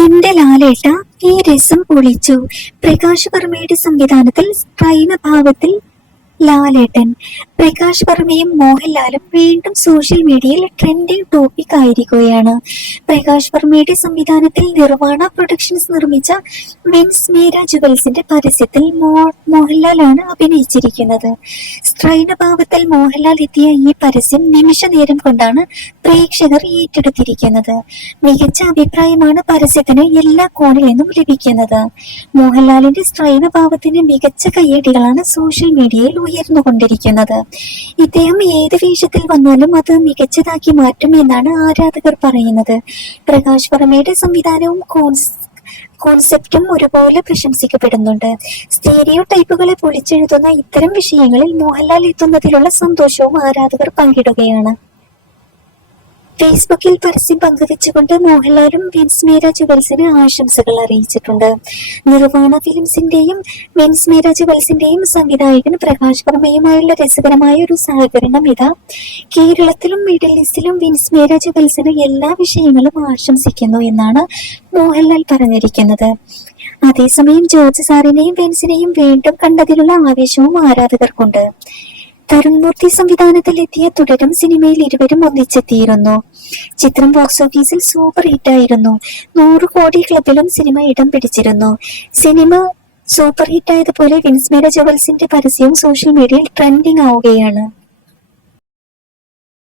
എന്റെ ലാലേട്ട, ഈ രസം പൊളിച്ചു. പ്രകാശ് വർമ്മയുടെ സംവിധാനത്തിൽ സ്ത്രൈണഭാവത്തിൽ ലാലേട്ടൻ. പ്രകാശ് വർമ്മയും മോഹൻലാലും വീണ്ടും സോഷ്യൽ മീഡിയയിൽ ട്രെൻഡിംഗ് ടോപ്പിക് ആയിരിക്കുകയാണ്. പ്രകാശ് വർമ്മയുടെ സംവിധാനത്തിൽ നിർവാണ പ്രൊഡക്ഷൻസ് നിർമ്മിച്ച വിൻസ് മേര ജുവൽസിന്റെ പരസ്യത്തിൽ മോഹൻലാലാണ് അഭിനയിച്ചിരിക്കുന്നത്. സ്ത്രൈണഭാവത്തിൽ മോഹൻലാൽ എത്തിയ ഈ പരസ്യം നിമിഷ നേരം കൊണ്ടാണ് പ്രേക്ഷകർ ഏറ്റെടുത്തിരിക്കുന്നത്. മികച്ച അഭിപ്രായമാണ് പരസ്യത്തിന് എല്ലാ കോണിൽ നിന്നും ലഭിക്കുന്നത്. മോഹൻലാലിന്റെ സ്ത്രൈണഭാവത്തിന് മികച്ച കയ്യടികളാണ് സോഷ്യൽ മീഡിയയിൽ ഉയർന്നുകൊണ്ടിരിക്കുന്നത്. ഇദ്ദേഹം ഏത് വേഷത്തിൽ വന്നാലും അത് മികച്ചതാക്കി മാറ്റും എന്നാണ് ആരാധകർ പറയുന്നത്. പ്രകാശ് വർമ്മയുടെ സംവിധാനവും കോൺസെപ്റ്റും ഒരുപോലെ പ്രശംസിക്കപ്പെടുന്നുണ്ട്. സ്റ്റീരിയോ ടൈപ്പുകളെ പൊളിച്ചെഴുതുന്ന ഇത്തരം വിഷയങ്ങളിൽ മോഹൻലാൽ എത്തുന്നതിലുള്ള സന്തോഷവും ആരാധകർ പങ്കിടുകയാണ്. ഫേസ്ബുക്കിൽ പരസ്യം പങ്കുവെച്ചുകൊണ്ട് മോഹൻലാലും വിൻസ് മേര ജുവൽസിന് ആശംസകൾ അറിയിച്ചിട്ടുണ്ട്. നിർവാണ ഫിലിംസിന്റെയും വിൻസ് മേര ജുവൽസിന്റെയും സംവിധായകൻ പ്രകാശ് വർമ്മയുമായുള്ള രസകരമായ ഒരു സഹകരണം ഇതാ കേരളത്തിലും മിഡിൽ ഈസ്റ്റിലും വിൻസ് മേര ജുവൽസിന് എല്ലാ വിഷയങ്ങളും ആശംസിക്കുന്നു എന്നാണ് മോഹൻലാൽ പറഞ്ഞിരിക്കുന്നത്. അതേസമയം ജോർജ് സാറിനെയും വിൻസിനെയും വീണ്ടും കണ്ടതിലുള്ള ആവേശവും ആരാധകർക്കുണ്ട്. തരുൺ മൂർത്തി സംവിധാനത്തിൽ എത്തിയ തുടരും സിനിമയിൽ ഇരുവരും ഒന്നിച്ചെത്തിയിരുന്നു. ചിത്രം ബോക്സ് ഓഫീസിൽ സൂപ്പർ ഹിറ്റായിരുന്നു. 100 കോടി ക്ലബിലും സിനിമ ഇടം പിടിച്ചിരുന്നു. സിനിമ സൂപ്പർ ഹിറ്റായതുപോലെ വിൻസ് മേര ജുവൽസിന്റെ പരസ്യവും സോഷ്യൽ മീഡിയയിൽ ട്രെൻഡിംഗ് ആവുകയാണ്.